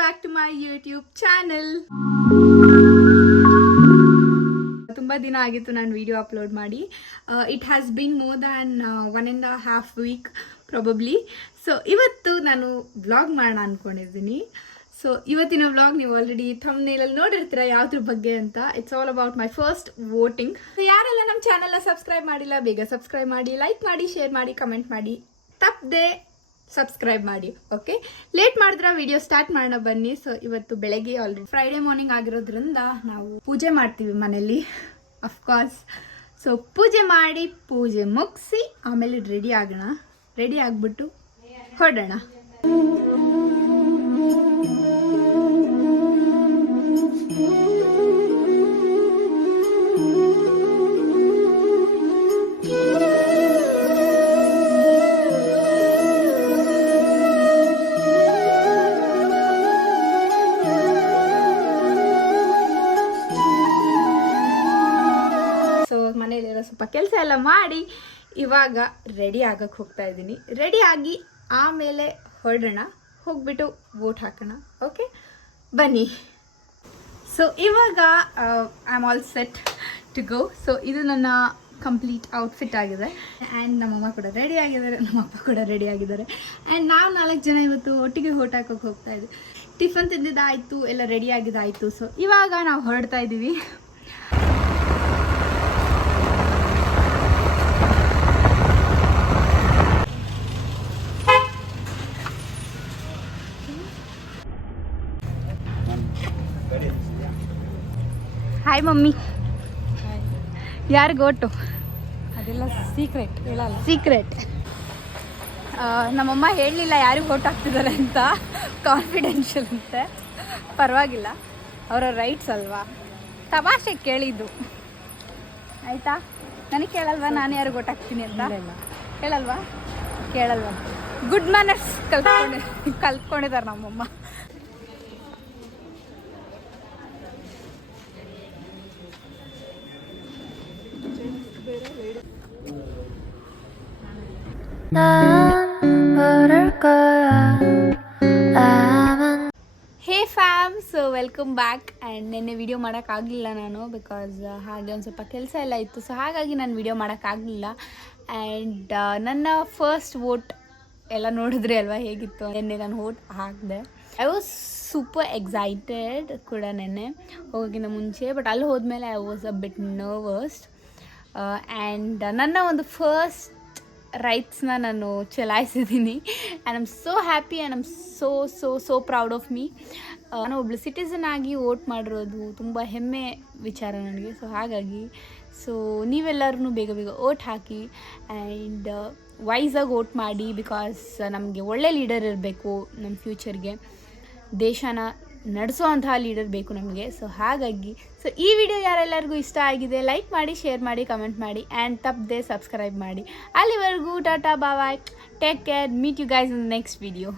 Back to my YouTube channel. ತುಂಬ ದಿನ ಆಗಿತ್ತು ನಾನು ವಿಡಿಯೋ ಅಪ್ಲೋಡ್ ಮಾಡಿ. It has been more than 1.5 week probably. So ಇವತ್ತು ನಾನು ವ್ಲಾಗ್ ಮಾಡೋಣ ಅಂದ್ಕೊಂಡಿದ್ದೀನಿ. ಸೊ ಇವತ್ತಿನ ವ್ಲಾಗ್ ನೀವು ಆಲ್ರೆಡಿ ಥಂಬ್ನೇಲಲ್ಲಿ ನೋಡಿರ್ತೀರ ಯಾವುದ್ರ ಬಗ್ಗೆ ಅಂತ. It's all about my first voting. ಯಾರೆಲ್ಲ ನಮ್ಮ ಚಾನಲ್ನ ಸಬ್ಸ್ಕ್ರೈಬ್ ಮಾಡಿಲ್ಲ ಬೇಗ ಸಬ್ಸ್ಕ್ರೈಬ್ ಮಾಡಿ, ಲೈಕ್ ಮಾಡಿ, ಶೇರ್ ಮಾಡಿ, ಕಮೆಂಟ್ ಮಾಡಿ, ತಪ್ಪದೆ ಸಬ್ಸ್ಕ್ರೈಬ್ ಮಾಡಿ. ಓಕೆ, ಲೇಟ್ ಮಾಡಿದ್ರೆ ವಿಡಿಯೋ ಸ್ಟಾರ್ಟ್ ಮಾಡೋಣ ಬನ್ನಿ. ಸೊ ಇವತ್ತು ಬೆಳಗ್ಗೆ ಆಲ್ರೆಡಿ ಫ್ರೈಡೇ ಮಾರ್ನಿಂಗ್ ಆಗಿರೋದ್ರಿಂದ ನಾವು ಪೂಜೆ ಮಾಡ್ತೀವಿ ಮನೇಲಿ ಅಫ್ಕೋರ್ಸ್. ಸೊ ಪೂಜೆ ಮಾಡಿ ಪೂಜೆ ಮುಗಿಸಿ ಆಮೇಲೆ ರೆಡಿ ಆಗೋಣ. ರೆಡಿ ಆಗಿಬಿಟ್ಟು ಹೊರಡೋಣ. ಮನೇಲಿರೋ ಸ್ವಲ್ಪ ಕೆಲಸ ಎಲ್ಲ ಮಾಡಿ ಇವಾಗ ರೆಡಿ ಆಗಕ್ಕೆ ಹೋಗ್ತಾ ಇದ್ದೀನಿ. ರೆಡಿ ಆಗಿ ಆಮೇಲೆ ಹೊರಡೋಣ, ಹೋಗ್ಬಿಟ್ಟು ವೋಟ್ ಹಾಕೋಣ. ಓಕೆ ಬನ್ನಿ. ಸೊ ಇವಾಗ I am all set to go. So ಇದು ನನ್ನ ಕಂಪ್ಲೀಟ್ ಔಟ್ಫಿಟ್ ಆಗಿದೆ. ಆ್ಯಂಡ್ ನಮ್ಮಮ್ಮ ಕೂಡ ರೆಡಿ ಆಗಿದ್ದಾರೆ, ನಮ್ಮಪ್ಪ ಕೂಡ ರೆಡಿ ಆಗಿದ್ದಾರೆ. ಆ್ಯಂಡ್ ನಾವು 4 ಜನ ಇವತ್ತು ಒಟ್ಟಿಗೆ ವೋಟ್ ಹಾಕೋಕೆ ಹೋಗ್ತಾ ಇದ್ವಿ. ಟಿಫನ್ ತಿಂದಿದ್ದಾಯಿತು, ಎಲ್ಲ ರೆಡಿ ಆಗಿದ್ದಾಯಿತು. ಸೊ ಇವಾಗ ನಾವು ಹೊರಡ್ತಾ ಇದ್ದೀವಿ. Hi mummy. ಯಾರಿಗೆ ಓಟು? ಅದೆಲ್ಲ ಸೀಕ್ರೆಟ್ ಹೇಳಲ್ಲ. ಸೀಕ್ರೆಟ್. ನಮ್ಮಮ್ಮ ಹೇಳಲಿಲ್ಲ ಯಾರಿಗೆ ಓಟ್ ಹಾಕ್ತಿದ್ದಾರೆ ಅಂತ, ಕಾನ್ಫಿಡೆನ್ಷಿಯಲ್ ಅಂತೆ. ಪರವಾಗಿಲ್ಲ, ಅವರ ರೈಟ್ಸ್ ಅಲ್ವಾ, ತಮಾಷೆ ಕೇಳಿದ್ದು ಆಯಿತಾ. ನನಗೆ ಕೇಳಲ್ವಾ ನಾನು ಯಾರಿಗೆ ಓಟ್ ಹಾಕ್ತೀನಿ ಅಂತ? ಕೇಳಲ್ವಾ? ಕೇಳಲ್ವಾ? ಗುಡ್ ಮ್ಯಾನರ್ಸ್ ಕಲ್ತ್ಕೊಂಡಿದ್ದಾರೆ ನಮ್ಮಮ್ಮ. Hey fam, so welcome back. And ನಿನ್ನೆ ವಿಡಿಯೋ ಮಾಡೋಕ್ಕಾಗಲಿಲ್ಲ ನಾನು, ಬಿಕಾಸ್ ಹಾಗೆ ಒಂದು ಸ್ವಲ್ಪ ಕೆಲಸ ಎಲ್ಲ ಇತ್ತು. ಸೊ ಹಾಗಾಗಿ ನಾನು ವಿಡಿಯೋ ಮಾಡೋಕ್ಕಾಗಲಿಲ್ಲ. ಆ್ಯಂಡ್ ನನ್ನ ಫಸ್ಟ್ ವೋಟ್ ಎಲ್ಲ ನೋಡಿದ್ರಿ ಅಲ್ವಾ ಹೇಗಿತ್ತು. ನಿನ್ನೆ ನಾನು ವೋಟ್ ಹಾಕಿದೆ. ಐ ವಾಸ್ ಸೂಪರ್ ಎಕ್ಸೈಟೆಡ್ ಕೂಡ ನೆನ್ನೆ ಹೋಗೋಕ್ಕಿಂತ ಮುಂಚೆ. ಬಟ್ ಅಲ್ಲಿ ಹೋದ್ಮೇಲೆ I was a bit nervous. And ನನ್ನ ಒಂದು ಫಸ್ಟ್ ರೈಟ್ಸ್ನ ನಾನು ಚಲಾಯಿಸಿದ್ದೀನಿ. And I'm so happy and I'm so proud of me. ನಾನು ಒಬ್ಳು ಸಿಟಿಸನ್ ಆಗಿ ವೋಟ್ ಮಾಡಿರೋದು ತುಂಬ ಹೆಮ್ಮೆ ವಿಚಾರ ನನಗೆ. ಸೊ ಹಾಗಾಗಿ ನೀವೆಲ್ಲರೂ ಬೇಗ ವೋಟ್ ಹಾಕಿ ಆ್ಯಂಡ್ ವೈಸಾಗಿ ವೋಟ್ ಮಾಡಿ. ಬಿಕಾಸ್ ನಮಗೆ ಒಳ್ಳೆ ಲೀಡರ್ ಇರಬೇಕು ನಮ್ಮ ಫ್ಯೂಚರ್ಗೆ. ದೇಶನ ನಡೆಸೋ ಅಂತಹ ಲೀಡರ್ ಬೇಕು ನಮಗೆ. ಸೊ ಹಾಗಾಗಿ ಈ ವಿಡಿಯೋ ಯಾರೆಲ್ಲರಿಗೂ ಇಷ್ಟ ಆಗಿದೆ ಲೈಕ್ ಮಾಡಿ, ಶೇರ್ ಮಾಡಿ, ಕಮೆಂಟ್ ಮಾಡಿ ಆ್ಯಂಡ್ ತಪ್ಪದೆ ಸಬ್ಸ್ಕ್ರೈಬ್ ಮಾಡಿ. ಅಲ್ಲಿವರೆಗೂ tata bye, take care, meet you guys in the next video.